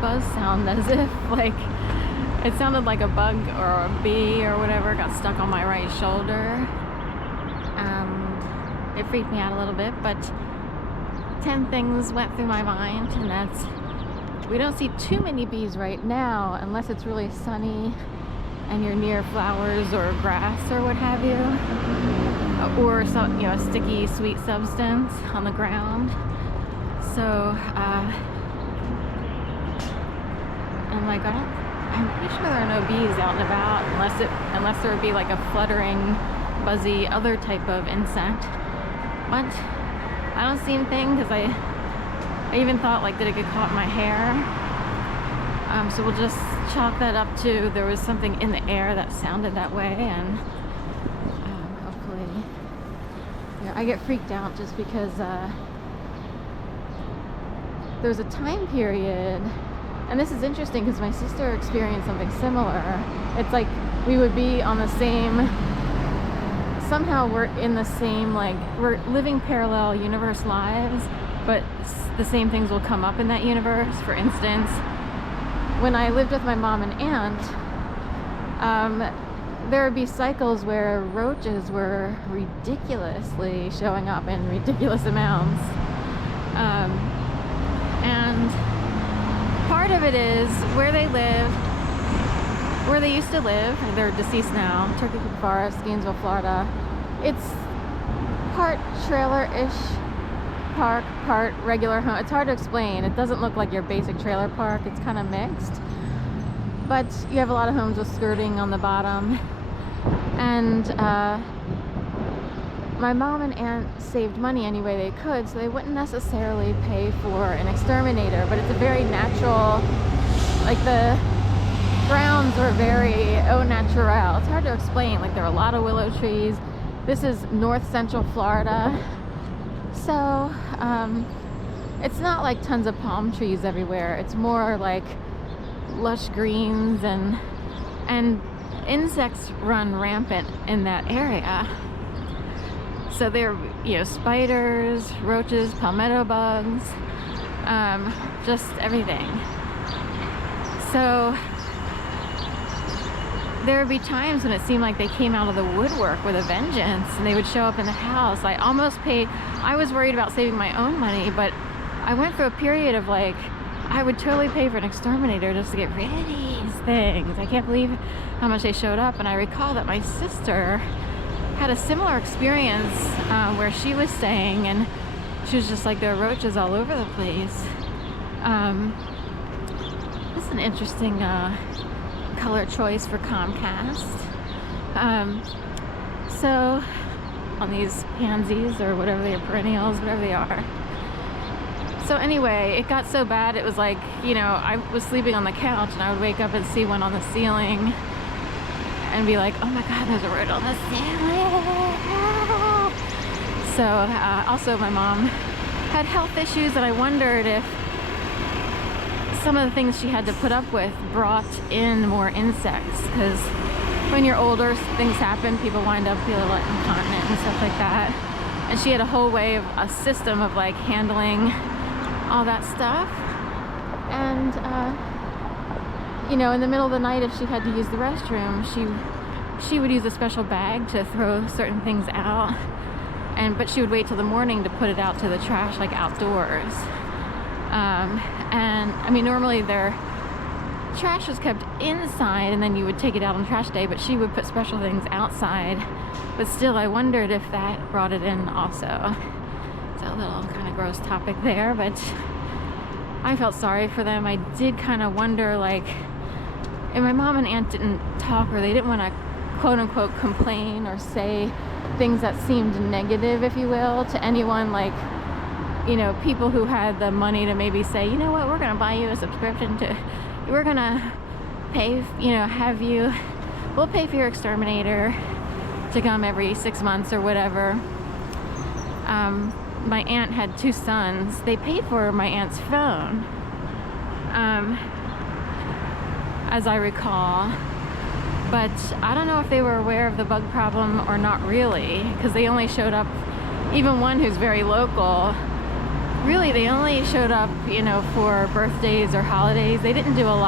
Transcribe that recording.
buzz sound as if like it sounded like a bug or a bee or whatever got stuck on my right shoulder. It freaked me out a little bit, but 10 things went through my mind, and that's we don't see too many bees right now unless it's really sunny and you're near flowers or grass or what have you, or some, a sticky sweet substance on the ground. So I'm like, I'm pretty sure there are no bees out and about unless there would be like a fluttering, buzzy other type of insect. But I don't see anything, because I even thought, like, did it get caught in my hair? So we'll just chalk that up to there was something in the air that sounded that way, and hopefully, I get freaked out just because there's a time period, and this is interesting because my sister experienced something similar. It's like we would be on the same, somehow we're in the same, like, we're living parallel universe lives, but the same things will come up in that universe. For instance, when I lived with my mom and aunt, there would be cycles where roaches were ridiculously showing up in ridiculous amounts. And part of it is where they live, where they used to live, they're deceased now, Turkey Creek Forest, Gainesville, Florida. It's part trailer-ish park, part regular home. It's hard to explain. It doesn't look like your basic trailer park. It's kind of mixed. But you have a lot of homes with skirting on the bottom. And my mom and aunt saved money any way they could, so they wouldn't necessarily pay for an exterminator, but it's a very natural, like the grounds are very au naturel. It's hard to explain. Like, there are a lot of willow trees. This is north central Florida, so it's not like tons of palm trees everywhere. It's more like lush greens, and insects run rampant in that area. So there are, spiders, roaches, palmetto bugs, just everything. So there would be times when it seemed like they came out of the woodwork with a vengeance, and they would show up in the house. I almost paid, I was worried about saving my own money, but I went through a period of like, I would totally pay for an exterminator just to get rid of these things. I can't believe how much they showed up. And I recall that my sister had a similar experience where she was staying, and she was just like, there are roaches all over the place. This is an interesting color choice for Comcast. So on these pansies or whatever they are, perennials, whatever they are. So anyway, it got so bad, it was like, I was sleeping on the couch and I would wake up and see one on the ceiling and be like, oh my God, there's a roach on the ceiling. So also my mom had health issues, and I wondered if some of the things she had to put up with brought in more insects, because when you're older, things happen, people wind up feeling like incontinent and stuff like that. And she had a whole a system of like handling all that stuff. And in the middle of the night, if she had to use the restroom, she would use a special bag to throw certain things out, but she would wait till the morning to put it out to the trash, like outdoors. And I mean, normally their trash was kept inside, and then you would take it out on trash day, but she would put special things outside. But still, I wondered if that brought it in also. It's a little kind of gross topic there, but I felt sorry for them. I did kind of wonder, like, and my mom and aunt didn't talk, or they didn't want to quote unquote complain or say things that seemed negative, if you will, to anyone, like, people who had the money to maybe say, you know what, we're going to buy you a subscription to, we're going to pay, we'll pay for your exterminator to come every 6 months or whatever. My aunt had 2 sons. They paid for my aunt's phone, as I recall. But I don't know if they were aware of the bug problem or not really, because they only showed up, even one who's very local, really they only showed up, you know, for birthdays or holidays. They didn't do a lot